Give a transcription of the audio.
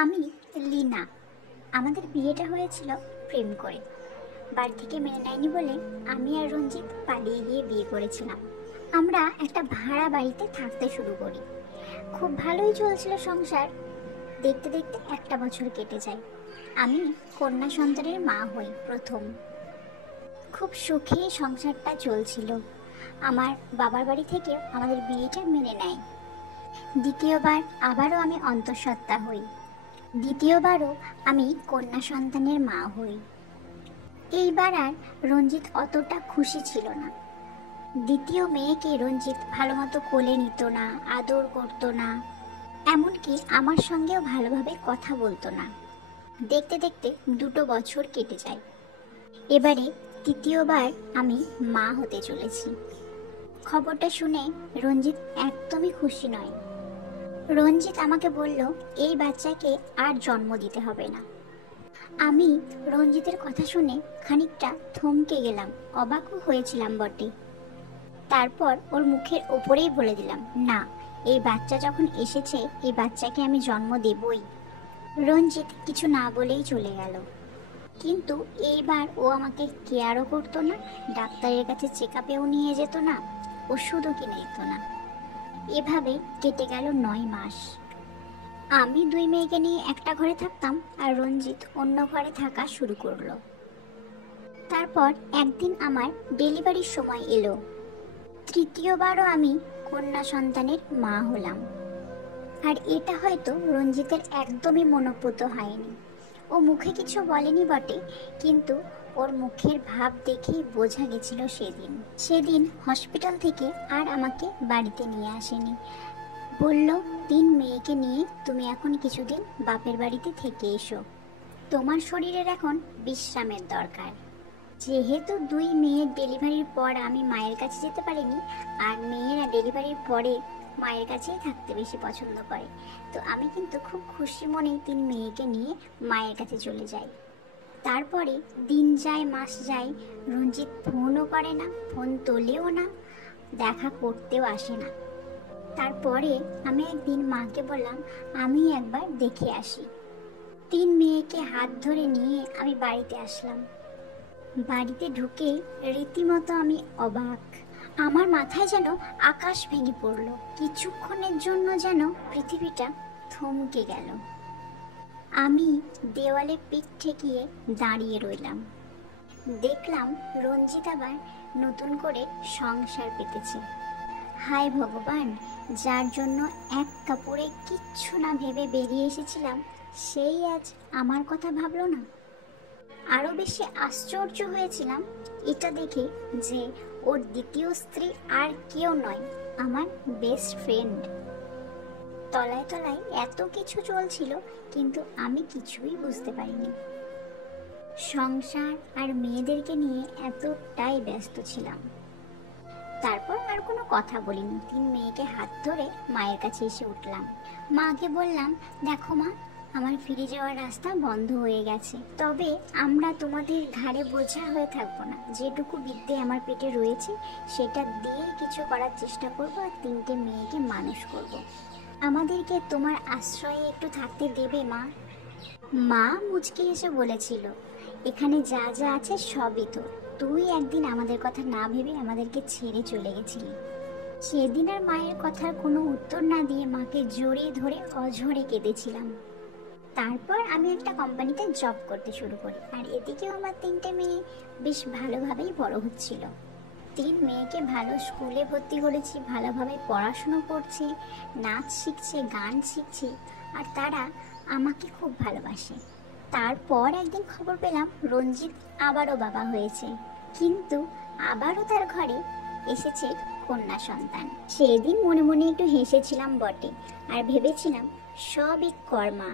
আমি লীনা। আমাদের বিয়েটা হয়েছিল প্রেম করে। বাড়ি থেকে মেনে নেয়নি বলে আমি আর রঞ্জিত পালিয়ে গিয়ে বিয়ে করেছিলাম। আমরা একটা ভাড়া বাড়িতে থাকতে শুরু করি। খুব ভালোই চলছিল সংসার। দেখতে দেখতে একটা বছর কেটে যায়। আমি কন্যা সন্তানের মা হই প্রথম। খুব সুখে সংসারটা চলছিল। আমার বাবার বাড়ি থেকে আমাদের বিয়েটা মেনে নেয়। দ্বিতীয়বার আবারও আমি অন্তঃসত্ত্বা হই। দ্বিতীয়বারও আমি কন্যা সন্তানের মা হই। এইবার আর রঞ্জিত অতটা খুশি ছিল না। দ্বিতীয় মেয়েকে রঞ্জিত ভালো মতো কোলে নিত না, আদর করতো না, এমনকি আমার সঙ্গেও ভালোভাবে কথা বলতো না। দেখতে দেখতে 2 বছর কেটে যায়। এবারে তৃতীয়বার আমি মা হতে চলেছি। খবরটা শুনে রঞ্জিত একদমই খুশি নয়। রঞ্জিত আমাকে বলল এই বাচ্চাকে আর জন্ম দিতে হবে না। আমি রঞ্জিতের কথা শুনে খানিকটা থমকে গেলাম, অবাকও হয়েছিলাম বটে। তারপর ওর মুখের ওপরেই বলে দিলাম, না, এই বাচ্চা যখন এসেছে এই বাচ্চাকে আমি জন্ম দেবই। রঞ্জিত কিছু না বলেই চলে গেল। কিন্তু এইবার ও আমাকে কেয়ারও করতো না, ডাক্তারের কাছে চেক আপেও নিয়ে যেত না, ওষুধও কিনে দিত না। এভাবে কেটে গেল 9 মাস। আমি 2 মেয়েকে নিয়ে একটা ঘরে থাকতাম আর রঞ্জিত অন্য ঘরে থাকা শুরু করলো। তারপর একদিন আমার ডেলিভারির সময় এলো। তৃতীয়বারও আমি কন্যা সন্তানের মা হলাম। আর এটা হয়তো রঞ্জিতের একদমই মনোপুত হয়নি। ও মুখে কিছু বলেনি বটে, কিন্তু ওর মুখের ভাব দেখেই বোঝা গেছিল সেদিন হসপিটাল থেকে আর আমাকে বাড়িতে নিয়ে আসেনি। বলল, 3 মেয়েকে নিয়ে তুমি এখন কিছুদিন বাপের বাড়িতে থেকে এসো, তোমার শরীরের এখন বিশ্রামের দরকার। যেহেতু 2 মেয়ের ডেলিভারির পর আমি মায়ের কাছে যেতে পারিনি, আর মেয়েরা ডেলিভারির পরে মায়ের কাছেই থাকতে বেশি পছন্দ করে, তো আমি কিন্তু খুব খুশি মনেই 3 মেয়েকে নিয়ে মায়ের কাছে চলে যাই। তারপরে দিন যায়, মাস যায়, রঞ্জিত ফোনও করে না, ফোন তোলেও না, দেখা করতেও আসে না। তারপরে আমি একদিন মাকে বললাম আমি একবার দেখে আসি। 3 মেয়েকে হাত ধরে নিয়ে আমি বাড়িতে আসলাম। বাড়িতে ঢুকে রীতিমতো আমি অবাক। আমার মাথায় যেন আকাশ ভেঙে পড়লো। কিছুক্ষণের জন্য যেন পৃথিবীটা থমকে গেল। আমি দেওয়ালে পিঠ ঠেকিয়ে দাঁড়িয়ে রইলাম। দেখলাম রঞ্জিত আবার নতুন করে সংসার পেতেছে। হায় ভগবান, যার জন্য এক কাপড়ে কিচ্ছু না ভেবে বেরিয়ে এসেছিলাম, সেই আজ আমার কথা ভাবলো না। আরো বেশি আশ্চর্য হয়েছিলাম এটা দেখে যে ওর দ্বিতীয় স্ত্রী আর কেউ নয়, আমার বেস্ট ফ্রেন্ড। তলায় তলায় এত কিছু চলছিল, কিন্তু আমি কিছুই বুঝতে পারিনি। সংসার আর মেয়েদেরকে নিয়ে এতটাই ব্যস্ত ছিলাম। তারপর আর কোনো কথা বলিনি। 3 মেয়েকে হাত ধরে মায়ের কাছে এসে উঠলাম। মাকে বললাম, দেখো মা, আমার ফিরে যাওয়ার রাস্তা বন্ধ হয়ে গেছে, তবে আমরা তোমাদের ঘাড়ে বোঝা হয়ে থাকবো না। যেটুকু বিদ্যে আমার পেটে রয়েছে সেটা দিয়ে কিছু করার চেষ্টা করবো, আর 3টে মেয়েকে মানুষ করব। আমাদেরকে তোমার আশ্রয়ে একটু থাকতে দেবে মা? মা মুচকি এসে বলেছিল, এখানে যা যা আছে সবই তোর। তুই একদিন আমাদের কথা না ভেবে আমাদেরকে ছেড়ে চলে গেছিলি। সেদিন আর মায়ের কথার কোনো উত্তর না দিয়ে মাকে জড়িয়ে ধরে অঝরে কেঁদেছিলাম। তারপর আমি একটা কোম্পানিতে জব করতে শুরু করি, আর এদিকেও আমার 3টে মেয়ে বেশ ভালোভাবেই বড় হচ্ছিল। 3 মেয়েকে ভালো স্কুলে ভর্তি করেছি, ভালোভাবে পড়াশুনো করছে, নাচ শিখছে, গান শিখছে, আর তারা আমাকে খুব ভালোবাসে। তারপর একদিন খবর পেলাম রঞ্জিত আবারও বাবা হয়েছে, কিন্তু আবারও তার ঘরে এসেছে কন্যা সন্তান। সেদিন মনে মনে একটু হেসেছিলাম বটে, আর ভেবেছিলাম সবই কর্মা।